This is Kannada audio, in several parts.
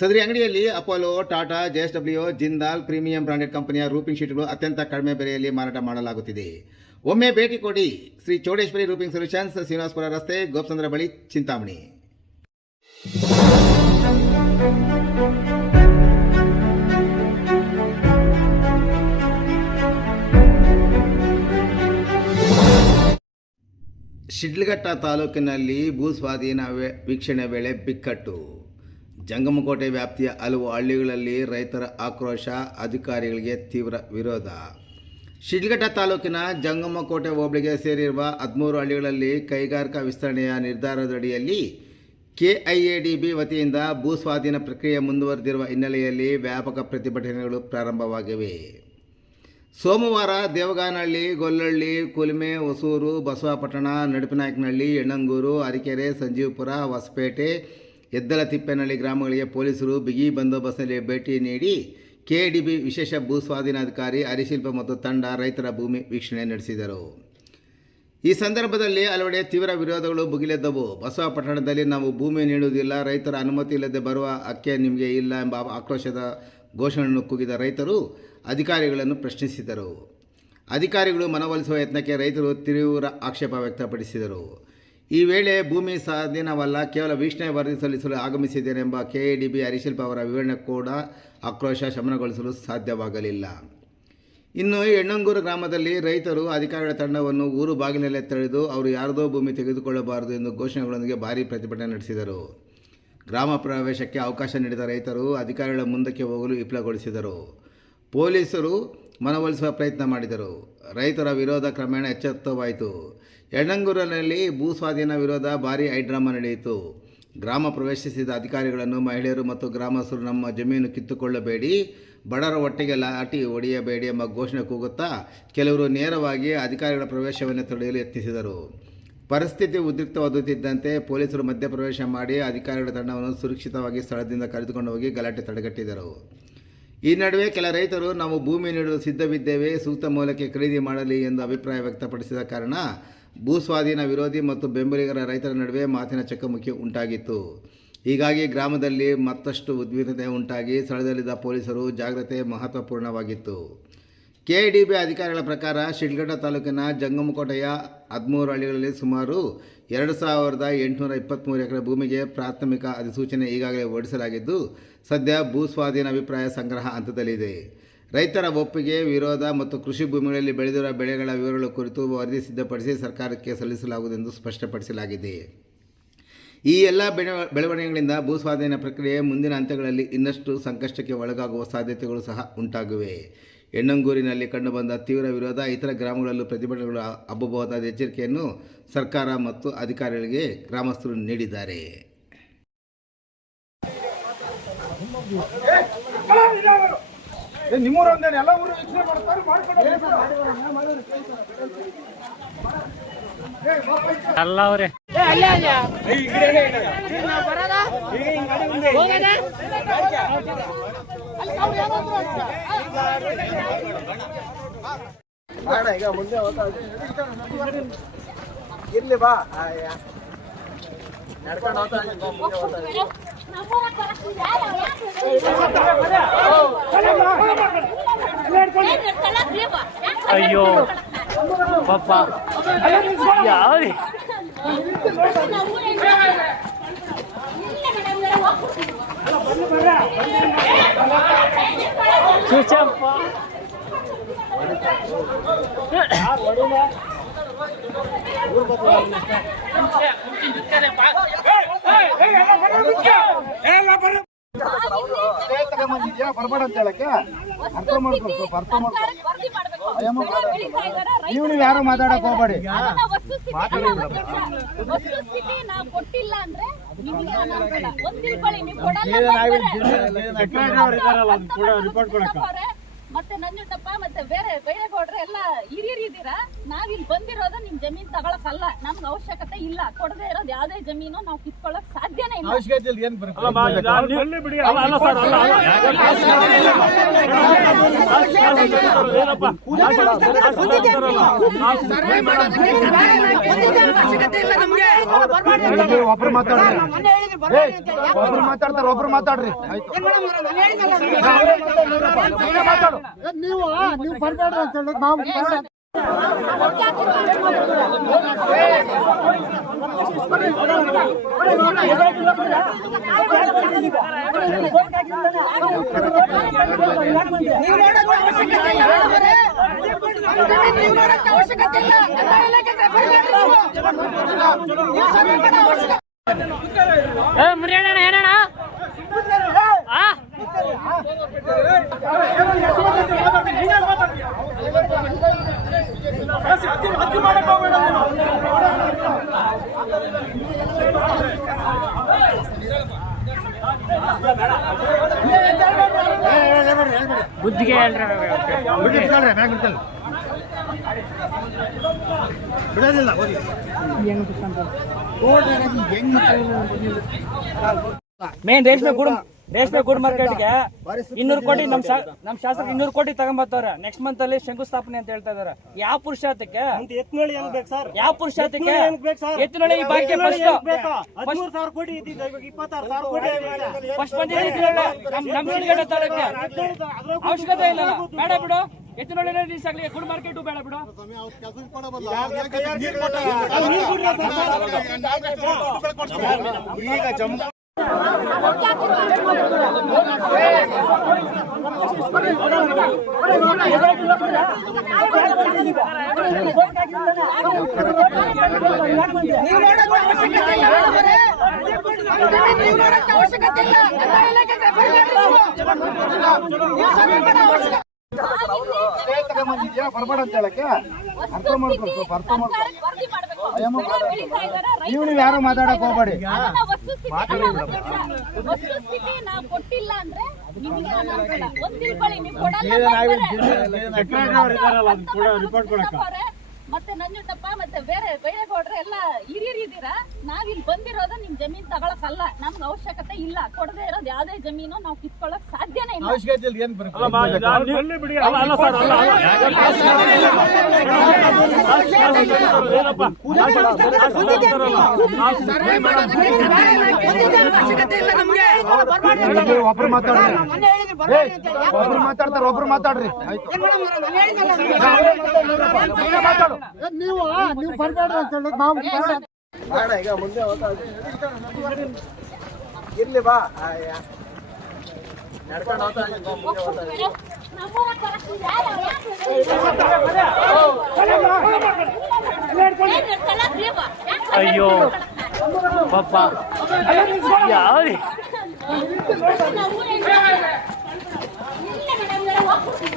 ಸದರಿ ಅಂಗಡಿಯಲ್ಲಿ Apollo, Tata JSW Jindal premium branded ಕಂಪನಿಯ ರೂಪಿಂಗ್ ಶೀಟ್ಗಳು ಅತ್ಯಂತ ಕಡಿಮೆ ಬೆಲೆಯಲ್ಲಿ ಮಾರಾಟ ಮಾಡಲಾಗುತ್ತಿದೆ. ಒಮ್ಮೆ ಭೇಟಿ ಕೊಡಿ. ಶ್ರೀ ಚೌಡೇಶ್ವರಿ ರೂಪಿಂಗ್ ಸೊಲ್ಯೂಷನ್ಸ್, ಶ್ರೀನಿವಾಸಪುರ ರಸ್ತೆ ಗೋಪಚಂದ್ರ ಬಳಿ, ಚಿಂತಾಮಣಿ. ಶಿಡ್ಲಘಟ್ಟ ತಾಲೂಕಿನಲ್ಲಿ ಭೂಸ್ವಾಧೀನ ವೀಕ್ಷಣೆ ವೇಳೆ ಬಿಕ್ಕಟ್ಟು. ಜಂಗಮಕೋಟೆ ವ್ಯಾಪ್ತಿಯ ಹಲವು ಹಳ್ಳಿಗಳಲ್ಲಿ ರೈತರ ಆಕ್ರೋಶ ಅಧಿಕಾರಿಗಳಿಗೆ ತೀವ್ರ ವಿರೋಧ. ಶಿಡ್ಲಘಟ್ಟ ತಾಲೂಕಿನ ಜಂಗಮಕೋಟೆ ಹೋಬಳಿಗೆ ಸೇರಿರುವ ಹದಿಮೂರು ಹಳ್ಳಿಗಳಲ್ಲಿ ಕೈಗಾರಿಕಾ ವಿಸ್ತರಣೆಯ ನಿರ್ಧಾರದಡಿಯಲ್ಲಿ ಕೆಐಎಡಿಬಿ ವತಿಯಿಂದ ಭೂಸ್ವಾಧೀನ ಪ್ರಕ್ರಿಯೆ ಮುಂದುವರೆದಿರುವ ಹಿನ್ನೆಲೆಯಲ್ಲಿ ವ್ಯಾಪಕ ಪ್ರತಿಭಟನೆಗಳು ಪ್ರಾರಂಭವಾಗಿವೆ. ಸೋಮವಾರ ದೇವಗಾನಹಳ್ಳಿ, ಗೊಲ್ಲಹಳ್ಳಿ, ಕುಲ್ಮೆ, ಹೊಸೂರು, ಬಸವಾಪಟ್ಟಣ, ನಡುಪಿನಾಯಕನಹಳ್ಳಿ ಎಣ್ಣಂಗೂರು ಅರಿಕೆರೆ, ಸಂಜೀವಪುರ, ಹೊಸಪೇಟೆ ಎದ್ದಲತಿಪ್ಪೇನಹಳ್ಳಿ ಗ್ರಾಮಗಳಿಗೆ ಪೊಲೀಸರು ಬಿಗಿ ಬಂದೋಬಸ್ತ್ನಲ್ಲಿ ಭೇಟಿ ನೀಡಿ ಕೆಡಿಬಿ ವಿಶೇಷ ಭೂ ಸ್ವಾಧೀನಾಧಿಕಾರಿ ಅರಿಶಿಲ್ಪ ಮತ್ತು ತಂಡ ರೈತರ ಭೂಮಿ ವೀಕ್ಷಣೆ ನಡೆಸಿದರು. ಈ ಸಂದರ್ಭದಲ್ಲಿ ಹಲವೆಡೆ ತೀವ್ರ ವಿರೋಧಗಳು ಭುಗಿಲೆದ್ದವು. ಬಸವಪಟ್ಟಣದಲ್ಲಿ ನಾವು ಭೂಮಿ ನೀಡುವುದಿಲ್ಲ, ರೈತರ ಅನುಮತಿ ಇಲ್ಲದೆ ಬರುವ ಹಕ್ಕೆ ನಿಮಗೆ ಇಲ್ಲ ಎಂಬ ಆಕ್ರೋಶದ ಘೋಷಣೆಯನ್ನು ಕೂಗಿದ ರೈತರು ಅಧಿಕಾರಿಗಳನ್ನು ಪ್ರಶ್ನಿಸಿದರು. ಅಧಿಕಾರಿಗಳು ಮನವೊಲಿಸುವ ಯತ್ನಕ್ಕೆ ರೈತರು ತೀವ್ರ ಆಕ್ಷೇಪ ವ್ಯಕ್ತಪಡಿಸಿದರು. ಈ ವೇಳೆ ಭೂಮಿ ಸ್ವಾಧೀನವಲ್ಲ, ಕೇವಲ ವೀಕ್ಷಣೆ ವರದಿ ಸಲ್ಲಿಸಲು ಆಗಮಿಸಿದ್ದೇನೆಂಬ ಕೆಎಡಿಬಿ ಹರಿಶಿಲ್ಪ ಅವರ ವಿವರಣೆ ಕೂಡ ಆಕ್ರೋಶ ಶಮನಗೊಳಿಸಲು ಸಾಧ್ಯವಾಗಲಿಲ್ಲ. ಇನ್ನು ಎಣ್ಣಂಗೂರು ಗ್ರಾಮದಲ್ಲಿ ರೈತರು ಅಧಿಕಾರಿಗಳ ತಂಡವನ್ನು ಊರು ಬಾಗಿಲಲ್ಲೇ ತಡೆದು ಅವರು ಯಾರದೋ ಭೂಮಿ ತೆಗೆದುಕೊಳ್ಳಬಾರದು ಎಂದು ಘೋಷಣೆಗಳೊಂದಿಗೆ ಭಾರೀ ಪ್ರತಿಭಟನೆ ನಡೆಸಿದರು. ಗ್ರಾಮ ಪ್ರವೇಶಕ್ಕೆ ಅವಕಾಶ ನೀಡಿದ ರೈತರು ಅಧಿಕಾರಿಗಳ ಮುಂದಕ್ಕೆ ಹೋಗಲು ವಿಫಲಗೊಳಿಸಿದರು. ಪೊಲೀಸರು ಮನವೊಲಿಸುವ ಪ್ರಯತ್ನ ಮಾಡಿದರು. ರೈತರ ವಿರೋಧ ಕ್ರಮೇಣ ಎಚ್ಚೆತ್ತವಾಯಿತು. ಯಣ್ಣಂಗೂರಿನಲ್ಲಿ ಭೂ ಸ್ವಾಧೀನ ವಿರೋಧ ಭಾರೀ ಹೈಡ್ರಾಮಾ ನಡೆಯಿತು. ಗ್ರಾಮ ಪ್ರವೇಶಿಸಿದ ಅಧಿಕಾರಿಗಳನ್ನು, ಮಹಿಳೆಯರು ಮತ್ತು ಗ್ರಾಮಸ್ಥರು ನಮ್ಮ ಜಮೀನು ಕಿತ್ತುಕೊಳ್ಳಬೇಡಿ ಬಡರ ಒಟ್ಟಿಗೆ ಲಾಟಿ ಹೊಡೆಯಬೇಡಿ ಎಂಬ ಘೋಷಣೆ ಕೂಗುತ್ತಾ ಕೆಲವರು ನೇರವಾಗಿ ಅಧಿಕಾರಿಗಳ ಪ್ರವೇಶವನ್ನು ತಡೆಯಲು ಯತ್ನಿಸಿದರು. ಪರಿಸ್ಥಿತಿ ಉದ್ರಿಕ್ತವಾಗುತ್ತಿದ್ದಂತೆ ಪೊಲೀಸರು ಮಧ್ಯಪ್ರವೇಶ ಮಾಡಿ ಅಧಿಕಾರಿಗಳ ತಂಡವನ್ನು ಸುರಕ್ಷಿತವಾಗಿ ಸ್ಥಳದಿಂದ ಕರೆದುಕೊಂಡು ಹೋಗಿ ಗಲಾಟೆ ತಡೆಗಟ್ಟಿದರು. ಈ ನಡುವೆ ಕೆಲ ರೈತರು ನಾವು ಭೂಮಿ ನೀಡಲು ಸಿದ್ಧವಿದ್ದೇವೆ, ಸೂಕ್ತ ಮೌಲ್ಯಕ್ಕೆ ಖರೀದಿ ಮಾಡಲಿ ಎಂದು ಅಭಿಪ್ರಾಯ ವ್ಯಕ್ತಪಡಿಸಿದ ಕಾರಣ ಭೂ ಸ್ವಾಧೀನ ವಿರೋಧಿ ಮತ್ತು ಬೆಂಬಲಿಗರ ರೈತರ ನಡುವೆ ಮಾತಿನ ಚಕಮಕಿ ಉಂಟಾಗಿತ್ತು. ಹೀಗಾಗಿ ಗ್ರಾಮದಲ್ಲಿ ಮತ್ತಷ್ಟು ಉದ್ವಿಗ್ನತೆ ಉಂಟಾಗಿ ಸ್ಥಳದಲ್ಲಿದ್ದ ಪೊಲೀಸರು ಜಾಗ್ರತೆ ಮಹತ್ವಪೂರ್ಣವಾಗಿತ್ತು. ಕೆಡಿಬಿ ಅಧಿಕಾರಿಗಳ ಪ್ರಕಾರ ಶಿಡ್ಲಘಟ್ಟ ತಾಲೂಕಿನ ಜಂಗಮಕೋಟೆಯ ಹದಿಮೂರು ಹಳ್ಳಿಗಳಲ್ಲಿ ಸುಮಾರು ಎರಡು ಸಾವಿರದ ಎಂಟುನೂರ ಇಪ್ಪತ್ತ್ಮೂರು ಎಕರೆ ಭೂಮಿಗೆ ಪ್ರಾಥಮಿಕ ಅಧಿಸೂಚನೆ ಈಗಾಗಲೇ ಹೊರಡಿಸಲಾಗಿದ್ದು, ಸದ್ಯ ಭೂ ಸ್ವಾಧೀನ ಅಭಿಪ್ರಾಯ ಸಂಗ್ರಹ ಹಂತದಲ್ಲಿದೆ. ರೈತರ ಒಪ್ಪಿಗೆ, ವಿರೋಧ ಮತ್ತು ಕೃಷಿ ಭೂಮಿಗಳಲ್ಲಿ ಬೆಳೆದಿರುವ ಬೆಳೆಗಳ ವಿವರಗಳ ಕುರಿತು ವರದಿ ಸಿದ್ಧಪಡಿಸಿ ಸರ್ಕಾರಕ್ಕೆ ಸಲ್ಲಿಸಲಾಗುವುದೆಂದು ಸ್ಪಷ್ಟಪಡಿಸಲಾಗಿದೆ. ಈ ಎಲ್ಲ ಬೆಳೆ, ಬೆಳವಣಿಗೆಗಳಿಂದ ಭೂ ಸ್ವಾಧೀನ ಪ್ರಕ್ರಿಯೆ ಮುಂದಿನ ಹಂತಗಳಲ್ಲಿ ಇನ್ನಷ್ಟು ಸಂಕಷ್ಟಕ್ಕೆ ಒಳಗಾಗುವ ಸಾಧ್ಯತೆಗಳು ಸಹ ಉಂಟಾಗಿವೆ. ಎಣ್ಣಂಗೂರಿನಲ್ಲಿ ಕಂಡುಬಂದ ತೀವ್ರ ವಿರೋಧ, ಇತರ ಗ್ರಾಮಗಳಲ್ಲೂ ಪ್ರತಿಭಟನೆಗಳು ಹಬ್ಬಬಹುದಾದ ಎಚ್ಚರಿಕೆಯನ್ನು ಸರ್ಕಾರ ಮತ್ತು ಅಧಿಕಾರಿಗಳಿಗೆ ಗ್ರಾಮಸ್ಥರು ನೀಡಿದ್ದಾರೆ. ಎಲ್ಲ ಊರು ವೀಕ್ಷಣೆ ಮಾಡ್ತಾರೆ ಮಾಡ್ಕೊಂಡು ಅಲ್ಲ ಅವ್ರೆ ಅಣ್ಣ ಈಗ ಮುಂದೆ ಹೋಗ್ತಾ ಇದ್ದೀನಿ. ಇರ್ಲಿ ಬಾ ಆಯ್ಯ. ನಡ್ಕೊಂಡು ಹೋಗ್ತಾ ಇದ್ದೀನಿ, ಬಾ, ಮುಂದೆ ಹೋಗ್ತಾ ಇದ್ದೀನಿ. ಅಯ್ಯೋ ಪಾಪ யாரு చూచంపా ಬರ್ಬಾರ್ದು ಅಂತ ಹೇಳಕ್ಕೆ ಅರ್ಥ ಮಾಡ್ಕೊಂಡು ಅರ್ಥ ಮಾಡ್ಕೊಂಡು ನೀವು ನೀವು ಯಾರು ಮಾತಾಡಕ್ ಹೋಗ್ಬೇಡಿ. ಕೊಟ್ಟಿಲ್ಲ ಅಂದ್ರೆ ನಿಮಗೆ ಅನಾಹುತ. ನೀವು ಮತ್ತೆ ನಂಜುಂಡಪ್ಪ ಮತ್ತೆ ಬೇರೆ ಬೈರೇಗೌಡ್ರೆ ಎಲ್ಲ ಹಿರಿಯರು ಇದ್ದೀರಾ? ಇಲ್ಲಿ ಬಂದಿರೋದು ನಿಮ್ ಜಮೀನ್ ತಗೊಳಕಲ್ಲ ನಮ್ಗೆ ಅವಶ್ಯಕತೆ ಇಲ್ಲ. ಕೊಡದೆ ಇರೋದು ಯಾವ್ದೇ ಜಮೀನು ನಾವು ಕಿತ್ಕೊಳ್ಳಕ್ ಸಾಧ್ಯನೇ ಇಲ್ಲ. ಅವಶ್ಯಕತೆ ಇಲ್ಲ ಏನ್ ಬರುತ್ತೆ ಅಲ್ಲ ಸರ್ ಅಲ್ಲ ಒಬ್ರು ಮಾತಾಡ್ರಿ. ಏಯ್, ಒಬ್ರು ಮಾತಾಡ್ತಾರ ಒಬ್ರು ಮಾತಾಡ್ರಿ. ಆಯ್ತು ನೀವೇ ಮಾತಾಡು ನೀವು ನೀವು ಬರ್ಬೇಡ್ರಿ ಅಂತ ಹೇಳಿ ನಾವು ಏ ಮುರಿಯಣ್ಣ ಏನಣ್ಣ ಆ ಬುದ್ಧಿಗೆ ಹೇಳ್ರಿ ಬಿಡೋದಿಲ್ಲ ಹೋಗಿ. ಮೇನ್ ರೇಷ್ಮೆ ಗೂಡು ರೇಷ್ಮೆ ಮಾರ್ಕೆಟ್ ಮಾರ್ಕೆಟ್ಗೆ ಇನ್ನೂರು ಕೋಟಿ ನಮ್ ಶಾ- ನಮ್ ಶಾಸಕ ಇನ್ನೂರು ಕೋಟಿ ತಗೊಂಬತ್ತವ್ರ ನೆಕ್ಸ್ಟ್ ಮಂತ್ ಅಲ್ಲಿ ಶಂಕುಸ್ಥಾಪನೆ ಅಂತ ಹೇಳ್ತಾ ಇದಾರೆ ಯಾವ ಪುರುಷಾರ್ಥಕ್ಕೆ ಯಾವ ಪುರುಷಾರ್ಥಕ್ಕೆ ಎತ್ತಿನೊಳಿ ಈ ಬಾಕಿ ಫಸ್ಟ್ ಫಸ್ಟ್ ಬಂದಿದ್ದೀರಲ್ಲ ನಮ್ ನಮ್ ಶಿಲ್ಗಡೆ ತಾಲೂಕೆ ಅವಶ್ಯಕತೆ ಇಲ್ಲ ಬೇಡ ಬಿಡು ಎತ್ತಿನೊಳಿ ಆಗಲಿ ಗುಡ್ ಮಾರ್ಕೆಟು ಬೇಡ ಬಿಡು ಈಗ ತಗೊಂಬಂದಿದ್ಯಾ ಅವಶ್ಯಕತೆ ಅಂತ ಹೇಳಕ್ಕೆ ಅರ್ಥ ಅವಶ್ಯಕತೆ ಸ್ವಲ್ಪ ಅರ್ಥ ಮಾಡ್ಕೊ ಸರ್ಕಾರಕ್ಕೆ ವರದಿ ಮಾಡ್ಬೇಕು ಅಯ್ಯಮ್ಮ ಅರ್ಥ ಇದಾರೆ, ನೀವು ಯಾರು ಮಾತಾಡಕ್ ಹೋಗ್ಬೇಡಿ. ಕೊಟ್ಟಿಲ್ಲ ಅಂದ್ರೆ ನಿಮಗೆ ಅನಾಹುತ. ಮತ್ತೆ ನಂಜುಂಡಪ್ಪ ಮತ್ತೆ ಬೇರೆ ಬೈರೇಗೌಡ್ರ ಎಲ್ಲ ಹಿರಿಯರಿದ್ದೀರಾ ಇಲ್ಲಿ ಬಂದಿರೋದು ನಿಮ್ ಜಮೀನ್ ತಗೊಳಕಲ್ಲ ನಮ್ಗೆ ಅವಶ್ಯಕತೆ ಇಲ್ಲ ಕೊಡದೆ ಇರೋದು ಯಾವ್ದೇ ಜಮೀನು ನಾವು ಕಿತ್ಕೊಳಕ್ ಸಾಧ್ಯನೇ ಇಲ್ಲ ಅವಶ್ಯಕತೆ ಇಲ್ಲ ಏನ್ ಬರುತ್ತೆ ಅಲ್ಲ ಸರ್ ಅಲ್ಲ ನೀವು ಒಬ್ರು ಮಾತಾಡ್ರಿ ಏಯ್, ಒಬ್ರು ಮಾತಾಡ್ತಾರ ಒಬ್ರು ಮಾತಾಡ್ರಿ ಮಾತಾಡು ನೀವು ನೀವು ಬರಬೇಡ ಅಂತ ಹೇಳಿ ನಾವು ಬೇಡ ಈಗ ಮುಂದೆ. ಇರ್ಲಿ ಬಾ ಆಯ್ಯ. ನಡ್ಕೊಂಡು ಹೋಗ್ತಾ ಇದ್ದೀವಿ. ಮುಂದೆ ಹೋಗ್ತಾ ಇದ್ದೀವಿ. ನಮ್ಮವ್ವ ಕರೆಕ್ಟ್ ಯಾರು? ಯಾರು? ಏನ್ ಕಲಕ್ರಿ ಬಾ? ಯಾಕ್ ಅಯ್ಯೋ ಪಾಪ ಯಾವ ನಾವು ಏನ್ ಇಲ್ಲ ಮೇಡಮ್, ನಾವು ಹೋಗ್ಬಿಡ್ತೀವಿ.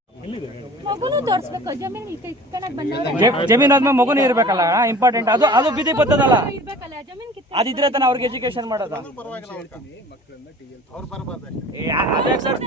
ಮಗುನು ತೋರ್ಸ್ಬೇಕು. ಜಮೀನು ಬಂದವ್ರೆ. ಜಮೀನ್ ಆದ್ಮೇಲೆ ಮಗುನೇ ಇರ್ಬೇಕಲ್ಲ? ಇಂಪಾರ್ಟೆಂಟ್ ಅದು ಅದು ಬಿದಿ ಬರ್ತದಲ್ಲ ಇರ್ಬೇಕಲ್ಲ ಜಮೀನ್ ಕಿತ್ತ ಅದಿದ್ರೆ ತಾನೆ ಅವ್ರಿಗೆ ಎಜುಕೇಶನ್ ಮಾಡೋದು. ಸರ್.